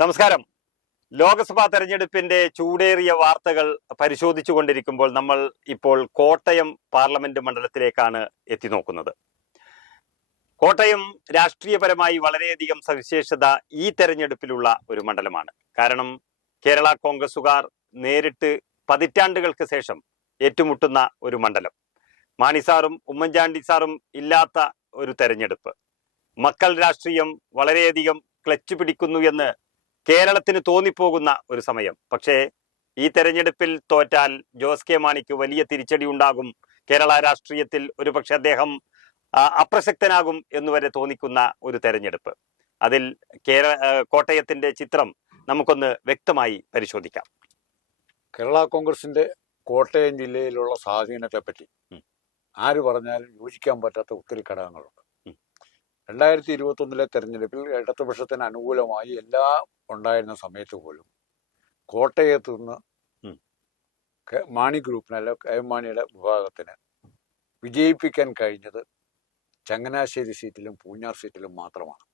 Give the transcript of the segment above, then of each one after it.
നമസ്കാരം. ലോക്സഭാ തെരഞ്ഞെടുപ്പിന്റെ ചൂടേറിയ വാർത്തകൾ പരിശോധിച്ചു കൊണ്ടിരിക്കുമ്പോൾ നമ്മൾ ഇപ്പോൾ കോട്ടയം പാർലമെന്റ് മണ്ഡലത്തിലേക്കാണ് എത്തി നോക്കുന്നത്. കോട്ടയം രാഷ്ട്രീയപരമായി വളരെയധികം സവിശേഷത ഈ തെരഞ്ഞെടുപ്പിലുള്ള ഒരു മണ്ഡലമാണ്. കാരണം കേരള കോൺഗ്രസുകാർ നേരിട്ട് പതിറ്റാണ്ടുകൾക്ക് ശേഷം ഏറ്റുമുട്ടുന്ന ഒരു മണ്ഡലം. മാണി സാറും ഉമ്മൻചാണ്ടി സാറും ഇല്ലാത്ത ഒരു തെരഞ്ഞെടുപ്പ്. മക്കൾ രാഷ്ട്രീയം വളരെയധികം ക്ലച്ച് പിടിക്കുന്നു എന്ന് കേരളത്തിന് തോന്നിപ്പോകുന്ന ഒരു സമയം. പക്ഷേ ഈ തെരഞ്ഞെടുപ്പിൽ തോറ്റാൽ ജോസ് കെ മാണിക്ക് വലിയ തിരിച്ചടി ഉണ്ടാകും. കേരള രാഷ്ട്രീയത്തിൽ ഒരുപക്ഷെ അദ്ദേഹം അപ്രസക്തനാകും എന്നുവരെ തോന്നിക്കുന്ന ഒരു തെരഞ്ഞെടുപ്പ്. അതിൽ കോട്ടയത്തിന്റെ ചിത്രം നമുക്കൊന്ന് വ്യക്തമായി പരിശോധിക്കാം. കേരള കോൺഗ്രസിന്റെ കോട്ടയം ജില്ലയിലുള്ള സ്വാധീനത്തെപ്പറ്റി ആര് പറഞ്ഞാലും യോജിക്കാൻ പറ്റാത്ത ഒത്തിരി ഘടകങ്ങളുണ്ട്. 2021 തെരഞ്ഞെടുപ്പിൽ ഇടതുപക്ഷത്തിന് അനുകൂലമായി എല്ലാം ഉണ്ടായിരുന്ന സമയത്ത് പോലും കോട്ടയത്തു നിന്ന് മാണി ഗ്രൂപ്പിന് അല്ല കെ.എം. മാണിയുടെ വിഭാഗത്തിന് വിജയിപ്പിക്കാൻ കഴിഞ്ഞത് ചങ്ങനാശ്ശേരി സീറ്റിലും പൂഞ്ഞാർ സീറ്റിലും മാത്രമാണ്.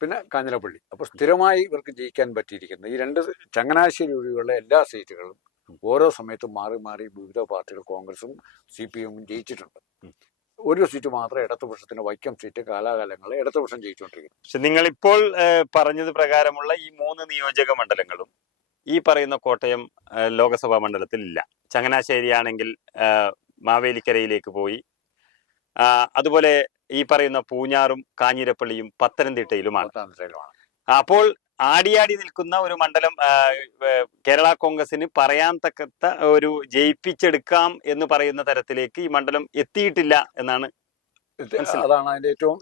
പിന്നെ കാഞ്ഞിരപ്പള്ളി. അപ്പോൾ സ്ഥിരമായി ഇവർക്ക് ജയിക്കാൻ പറ്റിയിരിക്കുന്നത് ഈ രണ്ട് ചങ്ങനാശ്ശേരി ഒഴികെയുള്ള എല്ലാ സീറ്റുകളും ഓരോ സമയത്തും മാറി മാറി വിവിധ പാർട്ടികൾ കോൺഗ്രസും CPM ജയിച്ചിട്ടുണ്ട്. ഒരു സീറ്റ് മാത്രം ഇടതുപക്ഷത്തിന് വൈക്കം സീറ്റ് കാലാകാലങ്ങളിൽ ഇടതുപക്ഷം ജയിച്ചുകൊണ്ടിരിക്കുന്നു. പക്ഷെ നിങ്ങളിപ്പോൾ പറഞ്ഞത് പ്രകാരമുള്ള ഈ 3 നിയോജക മണ്ഡലങ്ങളും ഈ പറയുന്ന കോട്ടയം ലോകസഭാ മണ്ഡലത്തിൽ ഇല്ല. ചങ്ങനാശ്ശേരി ആണെങ്കിൽ മാവേലിക്കരയിലേക്ക് പോയി. അതുപോലെ ഈ പറയുന്ന പൂഞ്ഞാറും കാഞ്ഞിരപ്പള്ളിയും പത്തനംതിട്ടയിലുമാണ്. അപ്പോൾ ആടിയാടി നിൽക്കുന്ന ഒരു മണ്ഡലം കേരള കോൺഗ്രസിന് പറയാൻ തക്കത്ത ഒരു ജയിപ്പിച്ചെടുക്കാം എന്ന് പറയുന്ന തരത്തിലേക്ക് ഈ മണ്ഡലം എത്തിയിട്ടില്ല എന്നാണ്. അതാണ് അതിന്റെ ഏറ്റവും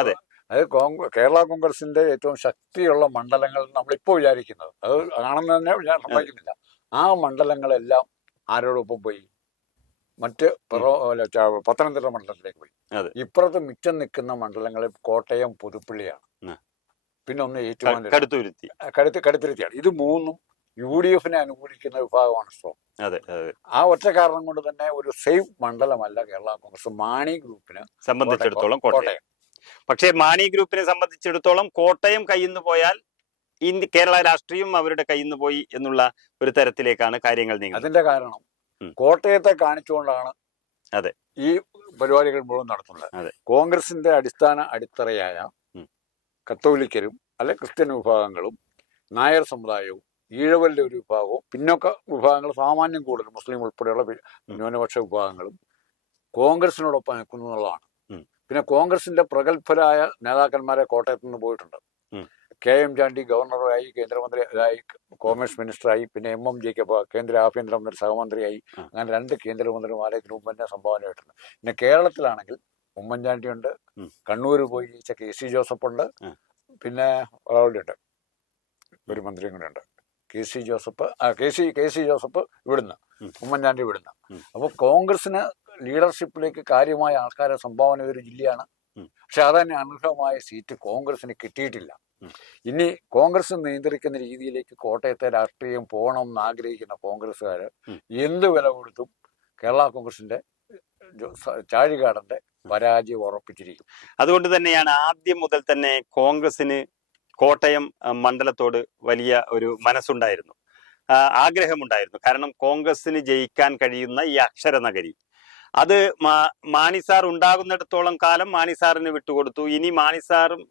അതെ, അതായത് കേരള കോൺഗ്രസിന്റെ ഏറ്റവും ശക്തിയുള്ള മണ്ഡലങ്ങൾ നമ്മളിപ്പോൾ വിചാരിക്കുന്നത് അത് ആണെന്ന് തന്നെ ഞാൻ സമ്മതിക്കുന്നില്ല. ആ മണ്ഡലങ്ങളെല്ലാം ആരോടൊപ്പം പോയി? മറ്റ് പത്തനംതിട്ട മണ്ഡലത്തിലേക്ക് പോയി. ഇപ്പുറത്ത് മിച്ചം നിൽക്കുന്ന മണ്ഡലങ്ങളിൽ കോട്ടയം പുതുപ്പള്ളിയാണ്. പിന്നെ ഒന്ന് ഏറ്റുമാനൂർ കടുത്തുരുത്തിയാണ്. ഇത് മൂന്നും UDF അനുകൂലിക്കുന്ന വിഭാഗമാണ് സ്ട്രോങ്. ആ ഒറ്റ കാരണം കൊണ്ട് തന്നെ ഒരു സേഫ് മണ്ഡലമല്ല കേരള കോൺഗ്രസ് മാണി ഗ്രൂപ്പിനെ സംബന്ധിച്ചിടത്തോളം കോട്ടയം. പക്ഷേ മാണി ഗ്രൂപ്പിനെ സംബന്ധിച്ചിടത്തോളം കോട്ടയം കയ്യിന്ന് പോയാൽ കേരള രാഷ്ട്രീയം അവരുടെ കയ്യിന്ന് പോയി എന്നുള്ള ഒരു തരത്തിലേക്കാണ് കാര്യങ്ങൾ നീങ്ങുന്നത്. അതിന്റെ കാരണം കോട്ടയത്തെ കാണിച്ചുകൊണ്ടാണ് ഈ പരിപാടികൾ മുഴുവൻ നടത്തുന്നത്. കോൺഗ്രസിന്റെ അടിത്തറയായ കത്തോലിക്കരും അല്ലെ ക്രിസ്ത്യൻ വിഭാഗങ്ങളും നായർ സമുദായവും ഈഴവരുടെ ഒരു വിഭാഗവും പിന്നോക്ക വിഭാഗങ്ങൾ സാമാന്യം കൂടുതൽ മുസ്ലിം ഉൾപ്പെടെയുള്ള ന്യൂനപക്ഷ വിഭാഗങ്ങളും കോൺഗ്രസിനോടൊപ്പം നിൽക്കുന്നു എന്നുള്ളതാണ്. പിന്നെ കോൺഗ്രസിന്റെ പ്രഗത്ഭരായ നേതാക്കന്മാരെ കോട്ടയത്ത് നിന്ന് പോയിട്ടുണ്ട്. K.M. ചാണ്ടി ഗവർണറായി, കേന്ദ്രമന്ത്രിയായി, കോമേഴ്സ് മിനിസ്റ്ററായി, പിന്നെ M.M. ജേക്കബ് കേന്ദ്ര ആഭ്യന്തരമന്ത്രി സഹമന്ത്രിയായി. അങ്ങനെ 2 കേന്ദ്രമന്ത്രിമാരെ ഗ്രൂപ്പ് തന്നെ സംഭാവന ആയിട്ടുണ്ട്. പിന്നെ കേരളത്തിലാണെങ്കിൽ ഉമ്മൻചാണ്ടി ഉണ്ട്, കണ്ണൂർ പോയി ജയിച്ച K.C. ജോസഫ് ഉണ്ട്, പിന്നെ ഒരാളുണ്ട്, ഒരു മന്ത്രിയും കൂടെ ഉണ്ട്, K.C. ജോസഫ് ഇവിടുന്ന്, ഉമ്മൻചാണ്ടി ഇവിടുന്ന്. അപ്പോൾ കോൺഗ്രസിന് ലീഡർഷിപ്പിലേക്ക് കാര്യമായ ആൾക്കാരെ സംഭാവന ഒരു ജില്ലയാണ്. പക്ഷെ അതന്നെ അനർഹമായ സീറ്റ് കോൺഗ്രസിന് കിട്ടിയിട്ടില്ല. ഇനി കോൺഗ്രസ് നിയന്ത്രിക്കുന്ന രീതിയിലേക്ക് കോട്ടയത്തെ രാഷ്ട്രീയം പോകണം എന്ന് ആഗ്രഹിക്കുന്ന കോൺഗ്രസ്സുകാര് എന്ത് വില കൊടുത്തും കേരള കോൺഗ്രസിന്റെ ചാഴികാടന്റെ പരാജയം ഉറപ്പിച്ചിരിക്കും. അതുകൊണ്ട് തന്നെയാണ് ആദ്യം മുതൽ തന്നെ കോൺഗ്രസിന് കോട്ടയം മണ്ഡലത്തോട് വലിയ ഒരു മനസ്സുണ്ടായിരുന്നു, ആഗ്രഹമുണ്ടായിരുന്നു. കാരണം കോൺഗ്രസിന് ജയിക്കാൻ കഴിയുന്ന ഈ അക്ഷരനഗരി അത് മാണി സാർ ഉണ്ടാകുന്നിടത്തോളം കാലം മാണി സാറിന് വിട്ടുകൊടുത്തു. ഇനി മാണി സാറും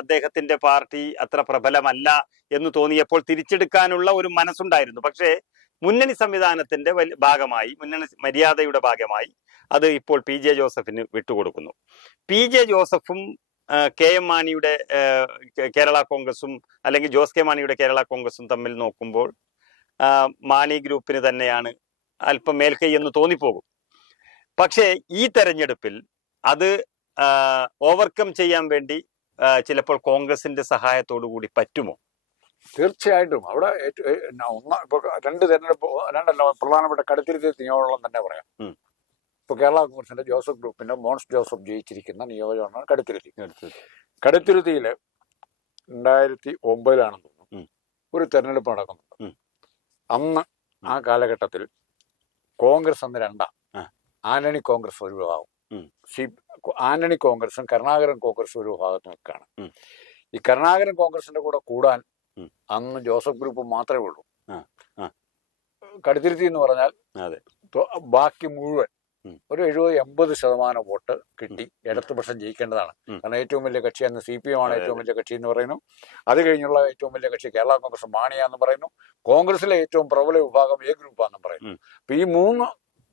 അദ്ദേഹത്തിന്റെ പാർട്ടി അത്ര പ്രബലമല്ല എന്ന് തോന്നിയപ്പോൾ തിരിച്ചെടുക്കാനുള്ള ഒരു മനസ്സുണ്ടായിരുന്നു. പക്ഷേ മുന്നണി സംവിധാനത്തിന്റെ ഭാഗമായി, മുന്നണി മര്യാദയുടെ ഭാഗമായി അത് ഇപ്പോൾ PJ ജോസഫിന് വിട്ടുകൊടുക്കുന്നു. PJ ജോസഫും K.M. മാണിയുടെ കേരള കോൺഗ്രസും അല്ലെങ്കിൽ ജോസ് കെ മാണിയുടെ കേരള കോൺഗ്രസും തമ്മിൽ നോക്കുമ്പോൾ മാണി ഗ്രൂപ്പിന് തന്നെയാണ് അല്പം മേൽക്കൈ എന്ന് തോന്നിപ്പോകും. പക്ഷേ ഈ തെരഞ്ഞെടുപ്പിൽ അത് ഓവർകം ചെയ്യാൻ വേണ്ടി ചിലപ്പോൾ കോൺഗ്രസിന്റെ സഹായത്തോടു കൂടി പറ്റുമോ? തീർച്ചയായിട്ടും. അവിടെ രണ്ടല്ല പ്രധാനപ്പെട്ട കടുത്തുരുത്തി നിയോജകം തന്നെ പറയാം. ഇപ്പൊ കേരള കോൺഗ്രസിന്റെ ജോസഫ് ഗ്രൂപ്പിന്റെ മോൻസ് ജോസഫ് ജയിച്ചിരിക്കുന്ന നിയോജകമാണ് കടുത്തുരുത്തി. കടുത്തുരുത്തിയില് 2009 തോന്നുന്നു ഒരു തെരഞ്ഞെടുപ്പ് നടക്കുന്നുണ്ട്. അന്ന് ആ കാലഘട്ടത്തിൽ കോൺഗ്രസ് അന്ന് രണ്ടാം. ആന്റണി കോൺഗ്രസ് ഒരു വിഭാഗം, ആന്റണി കോൺഗ്രസും കരുണാകരൻ കോൺഗ്രസും ഒരു വിഭാഗത്ത് നിൽക്കുകയാണ്. ഈ കരുണാകരൻ കോൺഗ്രസിന്റെ കൂടെ കൂടാൻ ഉം. അന്ന് ജോസഫ് ഗ്രൂപ്പ് മാത്രമേ ഉള്ളൂ. ആ, ആ. കടുത്തിരുത്തി എന്ന് പറഞ്ഞാൽ അതെ. ബാക്കി മുഴുവൻ ഉം. ഒരു 70-80% വോട്ട് കിട്ടി ഇടതുപക്ഷം ജയിക്കേണ്ടതാണ്. ഉം. കാരണം ഏറ്റവും വലിയ കക്ഷി അന്ന് CPM ആണ് അതെ, ഏറ്റവും വലിയ കക്ഷി എന്ന് പറയുന്നു. അത് കഴിഞ്ഞുള്ള ഏറ്റവും വലിയ കക്ഷി കേരള കോൺഗ്രസ് മാണിയാന്ന് പറയുന്നു. കോൺഗ്രസിലെ ഏറ്റവും പ്രബല വിഭാഗം A ഗ്രൂപ്പാന്ന് പറയുന്നു. അപ്പൊ ഈ മൂന്ന്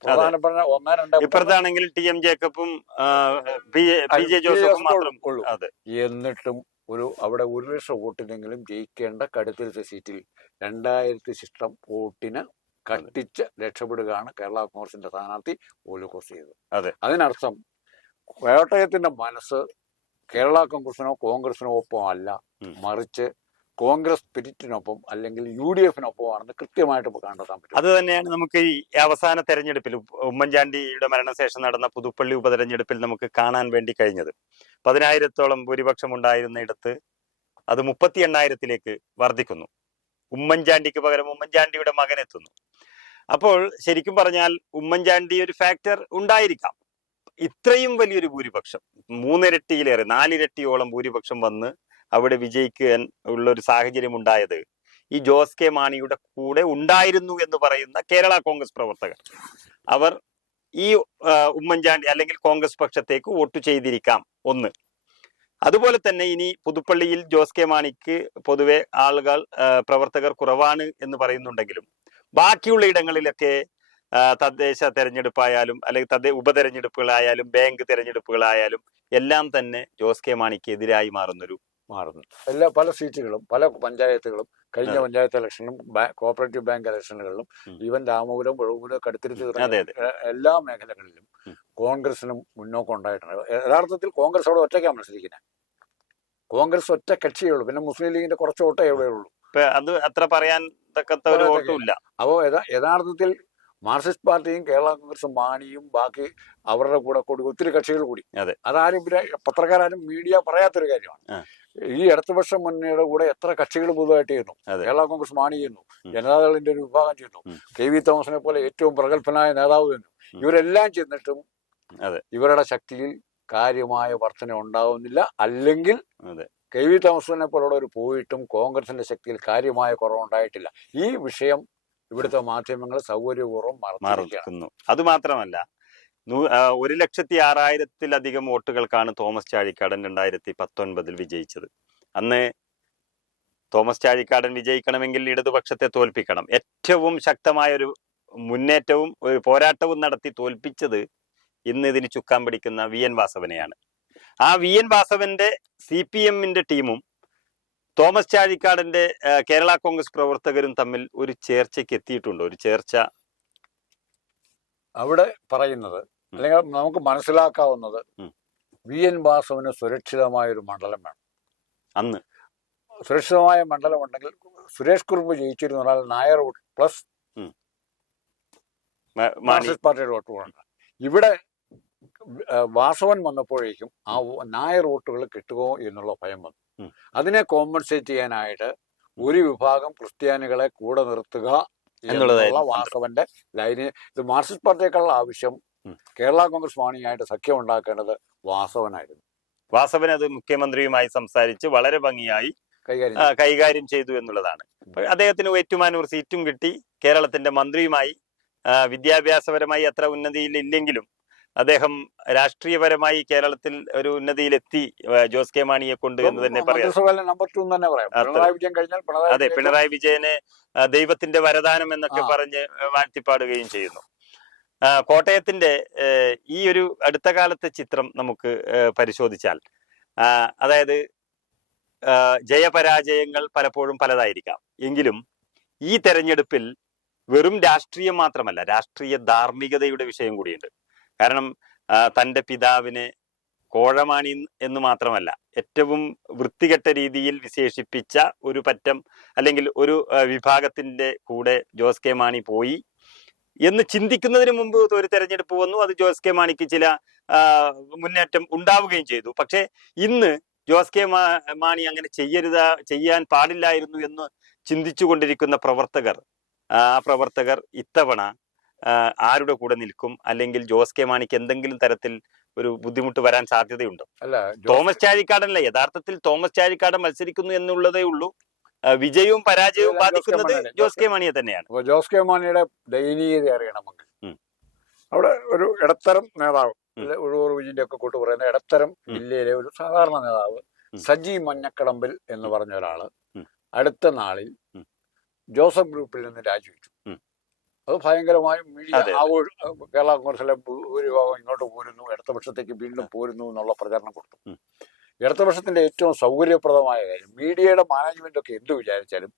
പ്രധാനപ്പെട്ട 1, 2 ഇപ്പുറത്താണെങ്കിൽ TM ജേക്കബും PJ ജോസഫും മാത്രം ഉള്ളൂ. അതെ. എന്നിട്ടും അവിടെ 1 ലക്ഷം വോട്ടിനെങ്കിലും ജയിക്കേണ്ട കടുത്തിരുത്ത സീറ്റിൽ 2000 ശിഷ്ടം വോട്ടിന് കട്ടിച്ച് രക്ഷപ്പെടുകയാണ് കേരള കോൺഗ്രസിന്റെ സ്ഥാനാർത്ഥി ഓലുക്കോസ് ചെയ്തത്. അതെ. അതിനർത്ഥം കോട്ടയത്തിന്റെ മനസ്സ് കേരള കോൺഗ്രസിനോ കോൺഗ്രസിനോ ഒപ്പം അല്ല, മറിച്ച് കോൺഗ്രസ് സ്പിരിറ്റിനൊപ്പം അല്ലെങ്കിൽ UDF-നൊപ്പമാണെന്ന് കൃത്യമായിട്ട് കണ്ടെത്താൻ പറ്റും. അത് തന്നെയാണ് നമുക്ക് ഈ അവസാന തെരഞ്ഞെടുപ്പിൽ ഉമ്മൻചാണ്ടിയുടെ മരണശേഷം നടന്ന പുതുപ്പള്ളി ഉപതെരഞ്ഞെടുപ്പിൽ നമുക്ക് കാണാൻ വേണ്ടി കഴിഞ്ഞത്. 10,000-ഓളം ഭൂരിപക്ഷം ഉണ്ടായിരുന്നിടത്ത് അത് 38,000-ലേക്ക് വർദ്ധിക്കുന്നു. ഉമ്മൻചാണ്ടിക്ക് പകരം ഉമ്മൻചാണ്ടിയുടെ മകൻ എത്തുന്നു. അപ്പോൾ ശരിക്കും പറഞ്ഞാൽ ഉമ്മൻചാണ്ടി ഒരു ഫാക്ടർ ഉണ്ടായിരിക്കാം. ഇത്രയും വലിയൊരു ഭൂരിപക്ഷം 3 ഇരട്ടിയിലേറെ 4 ഇരട്ടിയോളം ഭൂരിപക്ഷം വന്ന് അവിടെ വിജയിക്കാൻ ഉള്ള ഒരു സാഹചര്യം ഉണ്ടായത് ഈ ജോസ് കെ മാണിയുടെ കൂടെ ഉണ്ടായിരുന്നു എന്ന് പറയുന്ന കേരള കോൺഗ്രസ് പ്രവർത്തകർ. അവർ ഈ ഉമ്മൻചാണ്ടി അല്ലെങ്കിൽ കോൺഗ്രസ് പക്ഷത്തേക്ക് വോട്ട് ചെയ്തിരിക്കാം. ഒന്ന്. അതുപോലെ തന്നെ ഇനി പുതുപ്പള്ളിയിൽ ജോസ് കെ മാണിക്ക് പൊതുവെ പ്രവർത്തകർ കുറവാണ് എന്ന് പറയുന്നുണ്ടെങ്കിലും ബാക്കിയുള്ള ഇടങ്ങളിലൊക്കെ തദ്ദേശ തെരഞ്ഞെടുപ്പായാലും അല്ലെങ്കിൽ ഉപതെരഞ്ഞെടുപ്പുകളായാലും ബാങ്ക് തെരഞ്ഞെടുപ്പുകളായാലും എല്ലാം തന്നെ ജോസ് കെ മാണിക്ക് എതിരായി മാറുന്നു. പല സീറ്റുകളും പല പഞ്ചായത്തുകളും കഴിഞ്ഞ പഞ്ചായത്ത് ഇലക്ഷനിലും കോഓപ്പറേറ്റീവ് ബാങ്ക് ഇലക്ഷനുകളിലും ഈവൻ രാമപുരം പുഴപുരം കടുത്തിരുത്തി എല്ലാ മേഖലകളിലും കോൺഗ്രസിനും മുന്നോക്കം ഉണ്ടായിട്ടുണ്ട്. യഥാർത്ഥത്തിൽ കോൺഗ്രസ് അവിടെ ഒറ്റയ്ക്കാണ് മത്സരിക്കുന്നത്. കോൺഗ്രസ് ഒറ്റ കക്ഷിയേ ഉള്ളൂ. പിന്നെ മുസ്ലിം ലീഗിന്റെ കുറച്ച് വോട്ടേ എവിടെ ഉള്ളൂ. അത് അത്ര പറയാൻ തക്കത്ത ഒരു വോട്ടുമില്ല. അപ്പോൾ യഥാർത്ഥത്തിൽ മാർക്സിസ്റ്റ് പാർട്ടിയും കേരള കോൺഗ്രസും മാണിയും ബാക്കി അവരുടെ കൂടെ ഒത്തിരി കക്ഷികൾ കൂടി. അതാരും പത്രക്കാരും മീഡിയ പറയാത്തൊരു കാര്യമാണ്. ഈ ഇടതുപക്ഷം മുന്നണിയുടെ കൂടെ എത്ര കക്ഷികൾ പുതുതായിട്ട് ചെയ്യുന്നു. കേരള കോൺഗ്രസ് മാണി ചെയ്യുന്നു, ജനതാദളിന്റെ ഒരു വിഭാഗം ചെയ്യുന്നു, KV തോമസിനെ പോലെ ഏറ്റവും പ്രഗത്ഭനായ നേതാവ് ചെയ്യുന്നു. ഇവരെല്ലാം ചെന്നിട്ടും ഇവരുടെ ശക്തിയിൽ കാര്യമായ വർധന ഉണ്ടാവുന്നില്ല. അല്ലെങ്കിൽ KV തോമസിനെ പോലുള്ളവർ പോയിട്ടും കോൺഗ്രസിന്റെ ശക്തിയിൽ കാര്യമായ കുറവുണ്ടായിട്ടില്ല. ഈ വിഷയം ഇവിടുത്തെ മാധ്യമങ്ങൾ സൗകര്യപൂർവ്വം മറന്നു. അത് മാത്രമല്ല, 1,06,000-ലധികം വോട്ടുകൾക്കാണ് തോമസ് ചാഴിക്കാടൻ 2019 വിജയിച്ചത്. അന്ന് തോമസ് ചാഴിക്കാടൻ വിജയിക്കണമെങ്കിൽ ഇടതുപക്ഷത്തെ തോൽപ്പിക്കണം. ഏറ്റവും ശക്തമായ ഒരു മുന്നേറ്റവും ഒരു പോരാട്ടവും നടത്തി തോൽപ്പിച്ചത് ഇന്ന് ഇതിന് ചുക്കാൻ പിടിക്കുന്ന VN വാസവനെയാണ്. ആ VN വാസവന്റെ CPM-ന്റെ ടീമും തോമസ് ചാഴിക്കാടന്റെ കേരള കോൺഗ്രസ് പ്രവർത്തകരും തമ്മിൽ ഒരു ചേർച്ചയ്ക്ക് എത്തിയിട്ടുണ്ട്. ഒരു ചേർച്ച അവിടെ പറയുന്നത് അല്ലെങ്കിൽ നമുക്ക് മനസ്സിലാക്കാവുന്നത് VN വാസവന് സുരക്ഷിതമായൊരു മണ്ഡലം വേണം. അന്ന് സുരക്ഷിതമായ മണ്ഡലം ഉണ്ടെങ്കിൽ സുരേഷ് കുറുപ്പ് ജയിച്ചിരുന്നു പറഞ്ഞാൽ നായർ വോട്ട് പ്ലസ് മാർക്സിസ്റ്റ് പാർട്ടിയുടെ വോട്ട് വേണ്ട. ഇവിടെ വാസവൻ വന്നപ്പോഴേക്കും ആ നായർ വോട്ടുകൾ കിട്ടുമോ എന്നുള്ള ഭയം വന്നു. അതിനെ കോമ്പൻസേറ്റ് ചെയ്യാനായിട്ട് ഒരു വിഭാഗം ക്രിസ്ത്യാനികളെ കൂടെ നിർത്തുക എന്നുള്ള വാസവന്റെ ലൈന്. ഇത് മാർക്സിസ്റ്റ് പാർട്ടിയേക്കാളുള്ള ആവശ്യം കേരള കോൺഗ്രസ് മാണിയായിട്ട് സഖ്യം ഉണ്ടാക്കേണ്ടത് വാസവനായിരുന്നു. വാസവൻ അത് മുഖ്യമന്ത്രിയുമായി സംസാരിച്ച് വളരെ ഭംഗിയായി കൈകാര്യം ചെയ്തു എന്നുള്ളതാണ്. അദ്ദേഹത്തിന് ഏറ്റുമാനൂർ സീറ്റും കിട്ടി. കേരളത്തിന്റെ മന്ത്രിയുമായി വിദ്യാഭ്യാസപരമായി അത്ര ഉന്നതിയിൽ ഇല്ലെങ്കിലും അദ്ദേഹം രാഷ്ട്രീയപരമായി കേരളത്തിൽ ഒരു ഉന്നതിയിലെത്തി ജോസ് കെ മാണിയെ കൊണ്ട് എന്ന് തന്നെ പറയാം. അതെ, പിണറായി വിജയനെ ദൈവത്തിന്റെ വരദാനം എന്നൊക്കെ പറഞ്ഞ് വാഴ്ത്തിപ്പാടുകയും ചെയ്യുന്നു. കോട്ടയത്തിന്റെ ഈ ഒരു അടുത്ത കാലത്തെ ചിത്രം നമുക്ക് പരിശോധിച്ചാൽ, അതായത് ജയപരാജയങ്ങൾ പലപ്പോഴും പലതായിരിക്കാം. എങ്കിലും ഈ തെരഞ്ഞെടുപ്പിൽ വെറും രാഷ്ട്രീയം മാത്രമല്ല, രാഷ്ട്രീയ ധാർമ്മികതയുടെ വിഷയം കൂടിയുണ്ട്. കാരണം തൻ്റെ പിതാവിനെ കോഴമാണി എന്ന് മാത്രമല്ല, ഏറ്റവും വൃത്തികെട്ട രീതിയിൽ വിശേഷിപ്പിച്ച ഒരു പറ്റം അല്ലെങ്കിൽ ഒരു വിഭാഗത്തിന്റെ കൂടെ ജോസ് കെ മാണി പോയി എന്ന് ചിന്തിക്കുന്നതിന് മുമ്പ് ഒരു തെരഞ്ഞെടുപ്പ് വന്നു. അത് ജോസ് കെ മാണിക്ക് ചില മുന്നേറ്റം ഉണ്ടാവുകയും ചെയ്തു. പക്ഷെ ഇന്ന് ജോസ് കെ മാണി അങ്ങനെ ചെയ്യാൻ പാടില്ലായിരുന്നു എന്ന് ചിന്തിച്ചു കൊണ്ടിരിക്കുന്ന പ്രവർത്തകർ ഇത്തവണ ആരുടെ കൂടെ നിൽക്കും, അല്ലെങ്കിൽ ജോസ് കെ മാണിക്ക് എന്തെങ്കിലും തരത്തിൽ ഒരു ബുദ്ധിമുട്ട് വരാൻ സാധ്യതയുണ്ടോ? അല്ല, തോമസ് ചാഴിക്കാടനല്ല, യഥാർത്ഥത്തിൽ തോമസ് ചാഴിക്കാടൻ മത്സരിക്കുന്നു എന്നുള്ളതേ ഉള്ളൂ. വിജയവും പരാജയവും ബാധിക്കുന്നത് ജോസ് കെ മാണിയെ തന്നെയാണ്. അപ്പോൾ ജോസ് കെ മാണിയുടെ ദയനീയത അറിയണമെങ്കിൽ അവിടെ ഒരു ഇടത്തരം നേതാവ്, ഉഴവൂർ വിജയന്റെ ഒക്കെ കൂട്ട് പറയുന്ന ഇടത്തരം ജില്ലയിലെ ഒരു സാധാരണ നേതാവ് സജി മഞ്ഞക്കടമ്പിൽ എന്ന് പറഞ്ഞ ഒരാള് അടുത്ത നാളിൽ ജോസഫ് ഗ്രൂപ്പിൽ നിന്ന് രാജിവെച്ചു. അത് ഭയങ്കരമായും മീഡിയ കേരള കോൺഗ്രസിലെ ഭൂരിഭാഗം ഇങ്ങോട്ട് പോരുന്നു, ഇടതുപക്ഷത്തേക്ക് വീണ്ടും പോരുന്നു എന്നുള്ള പ്രചരണം കൊടുത്തു. ഇടതുപക്ഷത്തിന്റെ ഏറ്റവും സൗകര്യപ്രദമായ കാര്യം, മീഡിയയുടെ മാനേജ്മെന്റ് ഒക്കെ എന്ത് വിചാരിച്ചാലും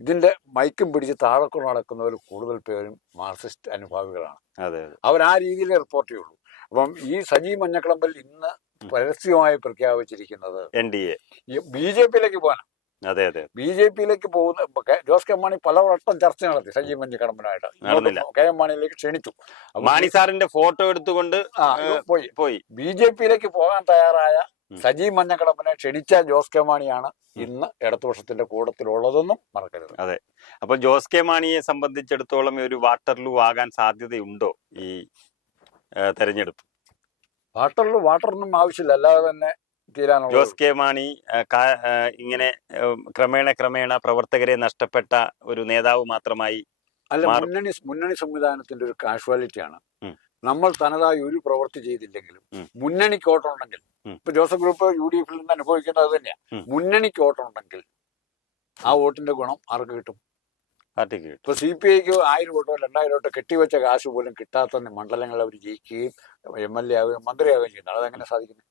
ഇതിന്റെ മൈക്കും പിടിച്ച് താഴെക്കൊണ്ട് നടക്കുന്നവർ കൂടുതൽ പേരും മാർക്സിസ്റ്റ് അനുഭാവികളാണ്. അവർ ആ രീതിയിലേ റിപ്പോർട്ട് ചെയ്യുള്ളൂ. അപ്പം ഈ സജി മഞ്ഞക്കടമ്പിൽ ഇന്ന് പരസ്യമായി പ്രഖ്യാപിച്ചിരിക്കുന്നത് NDA BJP-യിലേക്ക് പോകാനാണ്. BJP-യിലേക്ക് പോകുന്ന ജോസ് കെ മാണി പലവട്ടം ചർച്ച നടത്തി സജി മഞ്ഞക്കടമ്പനായിട്ട്. കെ എം മാണിയിലേക്ക് ക്ഷണിച്ചു. മാണി സാറിന്റെ ഫോട്ടോ എടുത്തുകൊണ്ട് പോയി. BJP-യിലേക്ക് പോകാൻ തയ്യാറായ സജി മഞ്ഞക്കടമ്പനെ ക്ഷണിച്ച ജോസ് കെ മാണിയാണ് ഇന്ന് ഇടതുപക്ഷത്തിന്റെ കൂട്ടത്തിലുള്ളതെന്നും മറക്കരുത്. അതെ. അപ്പൊ ജോസ് കെ മാണിയെ സംബന്ധിച്ചിടത്തോളം ഒരു വാട്ടർലൂ ആകാൻ സാധ്യതയുണ്ടോ ഈ തെരഞ്ഞെടുപ്പ്? വാട്ടറൊന്നും ആവശ്യമില്ല, അല്ലാതെ തന്നെ തീരാനുള്ള. ജോസ് കെ മാണി ഇങ്ങനെ ക്രമേണ പ്രവർത്തകരെ നഷ്ടപ്പെട്ട ഒരു നേതാവ് മാത്രമായി അല്ല, മുന്നണി സംവിധാനത്തിന്റെ ഒരു കാഷ്വാലിറ്റിയാണ്. നമ്മൾ തനതായി ഒരു പ്രവൃത്തി ചെയ്തില്ലെങ്കിലും മുന്നണിക്ക് ഓട്ടമുണ്ടെങ്കിൽ, ഇപ്പൊ ജോസഫ് ഗ്രൂപ്പ് UDF-ൽ നിന്ന് അനുഭവിക്കുന്നത് അത് തന്നെയാണ്. മുന്നണിക്ക് ഓട്ടമുണ്ടെങ്കിൽ ആ വോട്ടിന്റെ ഗുണം ആർക്ക് കിട്ടും? പാർട്ടിക്ക്. ഇപ്പൊ CPI-ക്ക് 1000 വോട്ടോ 2000 വോട്ടോ കെട്ടിവെച്ച കാശ് പോലും കിട്ടാത്ത മണ്ഡലങ്ങൾ അവർ ജയിക്കുകയും MLA ആവുകയും മന്ത്രിയാവുകയും ചെയ്യുന്നത്. അതെങ്ങനെ സാധിക്കുന്നത്?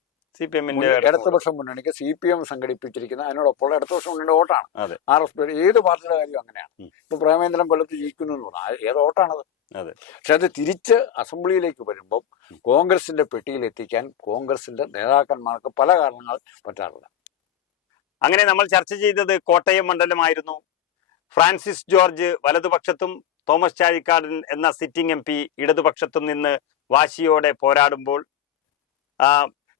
ഇടതുപക്ഷ മുന്നണിക്ക് CPM സംഘടിപ്പിച്ചിരിക്കുന്ന അതിനോടൊപ്പം ഇടതുപക്ഷ മുന്നണിയുടെ വോട്ടാണ്. RSP ഏത് പാർട്ടിയുടെ കാര്യം അങ്ങനെയാണ്. ഇപ്പൊ പ്രേമേന്ദ്രൻ കൊല്ലത്ത് ജയിക്കുന്നു എന്ന് പറഞ്ഞാൽ ഏത് വോട്ടാണത്? പക്ഷെ അത് തിരിച്ച് അസംബ്ലിയിലേക്ക് വരുമ്പോൾ കോൺഗ്രസിന്റെ പെട്ടിയിൽ എത്തിക്കാൻ കോൺഗ്രസിന്റെ നേതാക്കന്മാർക്ക് പല കാരണങ്ങൾ പറ്റാറില്ല. അങ്ങനെ നമ്മൾ ചർച്ച ചെയ്തത് കോട്ടയം മണ്ഡലമായിരുന്നു. ഫ്രാൻസിസ് ജോർജ് വലതുപക്ഷത്തും തോമസ് ചാഴിക്കാടൻ എന്ന സിറ്റിംഗ് MP ഇടതുപക്ഷത്തും നിന്ന് വാശിയോടെ പോരാടുമ്പോൾ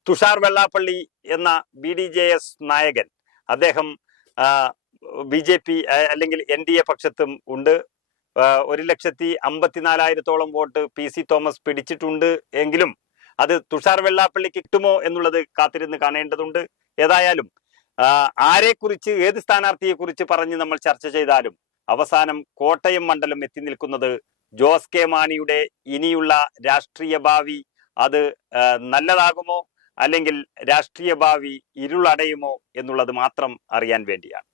തുഷാർ വെള്ളാപ്പള്ളി എന്ന BDJS നായകൻ, അദ്ദേഹം BJP അല്ലെങ്കിൽ NDA പക്ഷത്തും ഉണ്ട്. 1,54,000-ഓളം വോട്ട് PC തോമസ് പിടിച്ചിട്ടുണ്ട്. എങ്കിലും അത് തുഷാർ വെള്ളാപ്പള്ളിക്ക് കിട്ടുമോ എന്നുള്ളത് കാത്തിരുന്ന് കാണേണ്ടതുണ്ട്. ഏതായാലും ആരെക്കുറിച്ച്, ഏത് സ്ഥാനാർത്ഥിയെക്കുറിച്ച് പറഞ്ഞ് നമ്മൾ ചർച്ച ചെയ്താലും അവസാനം കോട്ടയം മണ്ഡലം എത്തി നിൽക്കുന്നത് ജോസ് കെ മാണിയുടെ ഇനിയുള്ള രാഷ്ട്രീയ ഭാവി അത് നല്ലതാകുമോ അല്ലെങ്കിൽ രാഷ്ട്രീയ ഭാവി ഇരുളടയുമോ എന്നുള്ളത് മാത്രം അറിയാൻ വേണ്ടിയാണ്.